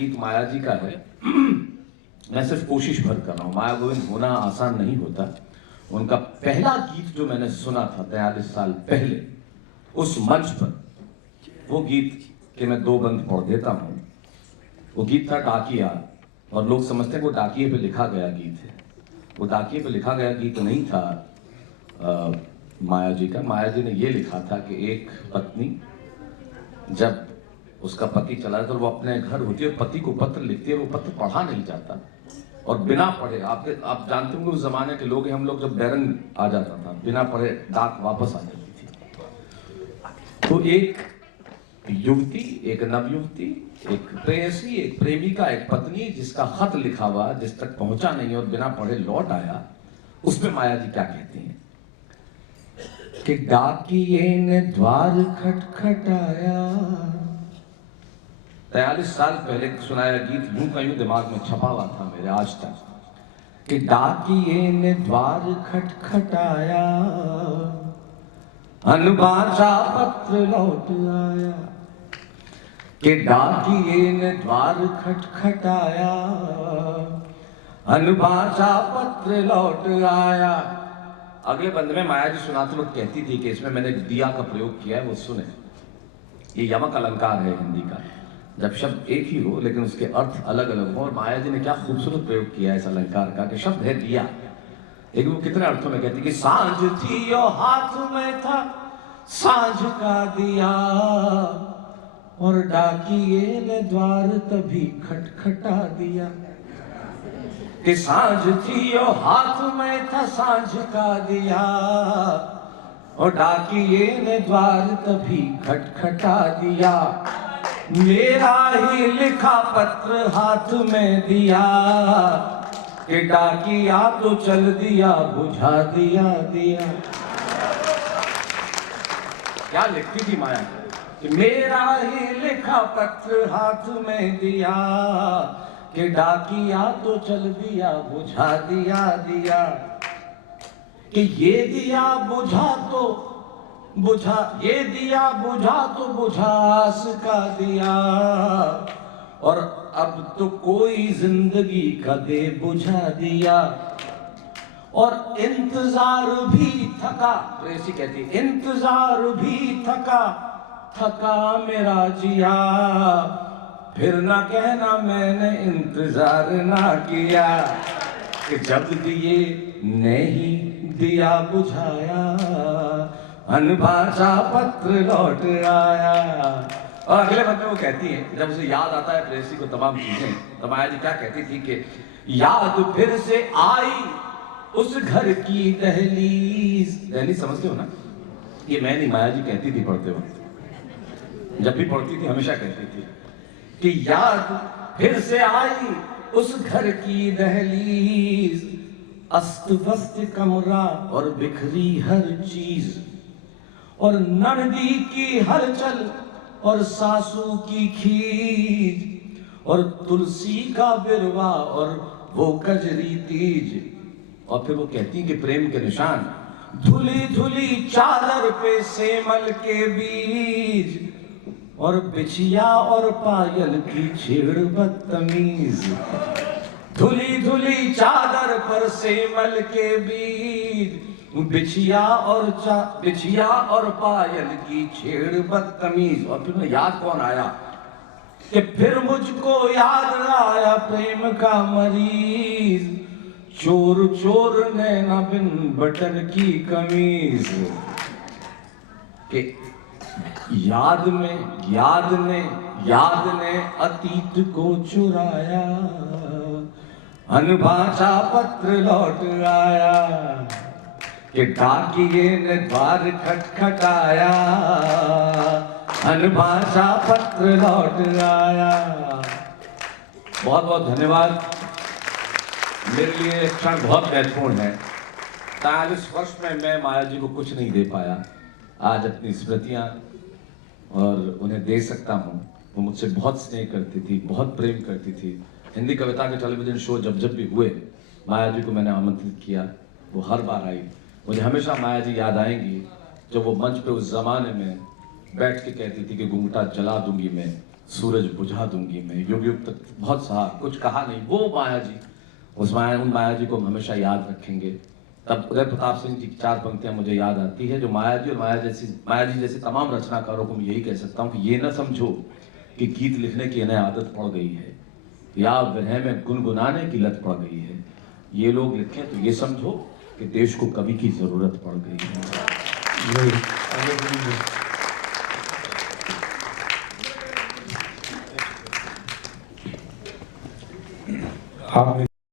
गीत माया जी का है। मैं सिर्फ कोशिश भर कर रहा हूँ, माया गोविंद होना आसान नहीं होता। उनका पहला गीत जो मैंने सुना था 43 साल पहले उस मंच पर, वो गीत के मैं दो बंद पढ़ देता हूँ। वो गीत था डाकिया, और लोग समझते हैं वो डाकिए पे लिखा गया गीत है। वो डाकिए पे लिखा गया गीत नहीं था माया जी का। माया जी ने ये लिखा था कि एक पत्नी जब उसका पति चला जाता है तो वो अपने घर होती है, पति को पत्र लिखती है, वो पत्र पढ़ा नहीं जाता और बिना पढ़े, आप जानते होंगे उस जमाने के लोग, हम लोग जब बैरन आ जाता था बिना पढ़े डाक वापस आ जाती थी। तो एक युवती, एक नवयुवती, एक प्रेयसी, एक प्रेमिका, एक पत्नी जिसका खत लिखा हुआ जिस तक पहुंचा नहीं और बिना पढ़े लौट आया, उसमें माया जी क्या कहती हैं कि डाकिये ने द्वार खटखटाया। 43 साल पहले सुनाया गीत यूं का यूं दिमाग में छपा हुआ था मेरे आज तक कि डाकिये ने द्वार खटखटाया, अनबाचा पत्र लौट आया। कि डाकिये ने द्वार खटखटाया, अनबाचा पत्र लौट आया। अगले बंद में माया जी सुनाते वक्त कहती थी कि इसमें मैंने एक दिया का प्रयोग किया है, वो सुने। ये यमक अलंकार है हिंदी का, जब शब्द एक ही हो लेकिन उसके अर्थ अलग अलग हो। और माया जी ने क्या खूबसूरत प्रयोग किया है इस अलंकार का कि शब्द है दिया, लेकिन वो कितने अर्थों में कहती कि सांझ थी और हाथ में था सांझ का दिया, और डाकिये ने द्वार तभी खटखटा दिया। कि सांझ थी और हाथ में था सांझ का दिया, और डाकिये ने द्वार तभी खटखटा दिया। मेरा ही लिखा पत्र हाथ में दिया, कि डाकिया तो चल दिया बुझा दिया दिया। क्या लिखती थी माया कि मेरा ही लिखा पत्र हाथ में दिया, कि डाकिया तो चल दिया बुझा दिया दिया। कि ये दिया बुझा तो बुझा, ये दिया बुझा तो बुझास का दिया, और अब तो कोई जिंदगी का दे बुझा दिया। और इंतजार भी थका, ऐसी कहती इंतजार भी थका, थका मेरा जिया, फिर ना कहना मैंने इंतजार ना किया। कि जब दिए नहीं दिया बुझाया, अनबाचा पत्र लौट आया। और अगले बंद में वो कहती है, जब उसे याद आता है प्रेयसी को तमाम चीजें, तो माया जी क्या कहती थी कि याद फिर से आई उस घर की दहलीज। दहलीज समझते हो ना? ये मैं नहीं, माया जी कहती थी पढ़ते वक्त, जब भी पढ़ती थी हमेशा कहती थी कि याद फिर से आई उस घर की दहलीज, अस्त व्यस्त कमरा और बिखरी हर चीज, और ननदी की हलचल और सासू की खीज, और तुलसी का बिरवा और वो कजरी तीज। और फिर वो कहती कि प्रेम के निशान, धुली धुली चादर पे सेमल के बीज, और बिछिया और पायल की छेड़ बदतमीज। धुली धुली चादर पर सेमल के बीज, बिछिया और पायल की छेड़ बदतमीज। और फिर याद कौन आया कि फिर मुझको याद आया प्रेम का मरीज, चोर चोर नैना बिन बटन की कमीज। के याद ने अतीत को चुराया, अनबाचा पत्र लौट आया। कि डाकिये ने द्वार खटखटाया, अनबाचा पत्र लौट आया। बहुत बहुत धन्यवाद। मेरे लिए क्षण बहुत महत्वपूर्ण है। 43 वर्ष में मैं माया जी को कुछ नहीं दे पाया, आज अपनी स्मृतियां और उन्हें दे सकता हूं। वो मुझसे बहुत स्नेह करती थी, बहुत प्रेम करती थी। हिंदी कविता के टेलीविजन शो जब भी हुए, माया जी को मैंने आमंत्रित किया, वो हर बार आई। मुझे हमेशा माया जी याद आएंगी जब वो मंच पे उस जमाने में बैठ के कहती थी कि घूंघटा जला दूंगी मैं, सूरज बुझा दूंगी मैं, युग युग तक बहुत सा कुछ कहा नहीं, वो माया जी, उन माया जी को हम हमेशा याद रखेंगे। तब उदय प्रताप सिंह जी की 4 पंक्तियां मुझे याद आती है, जो माया जी और माया जी जैसे तमाम रचनाकारों को मैं यही कह सकता हूँ कि ये न समझो कि गीत लिखने की इन्हें आदत पड़ गई है या विरह में गुनगुनाने की लत पड़ गई है। ये लोग लिखें तो ये समझो कि देश को कवि की जरूरत पड़ गई है।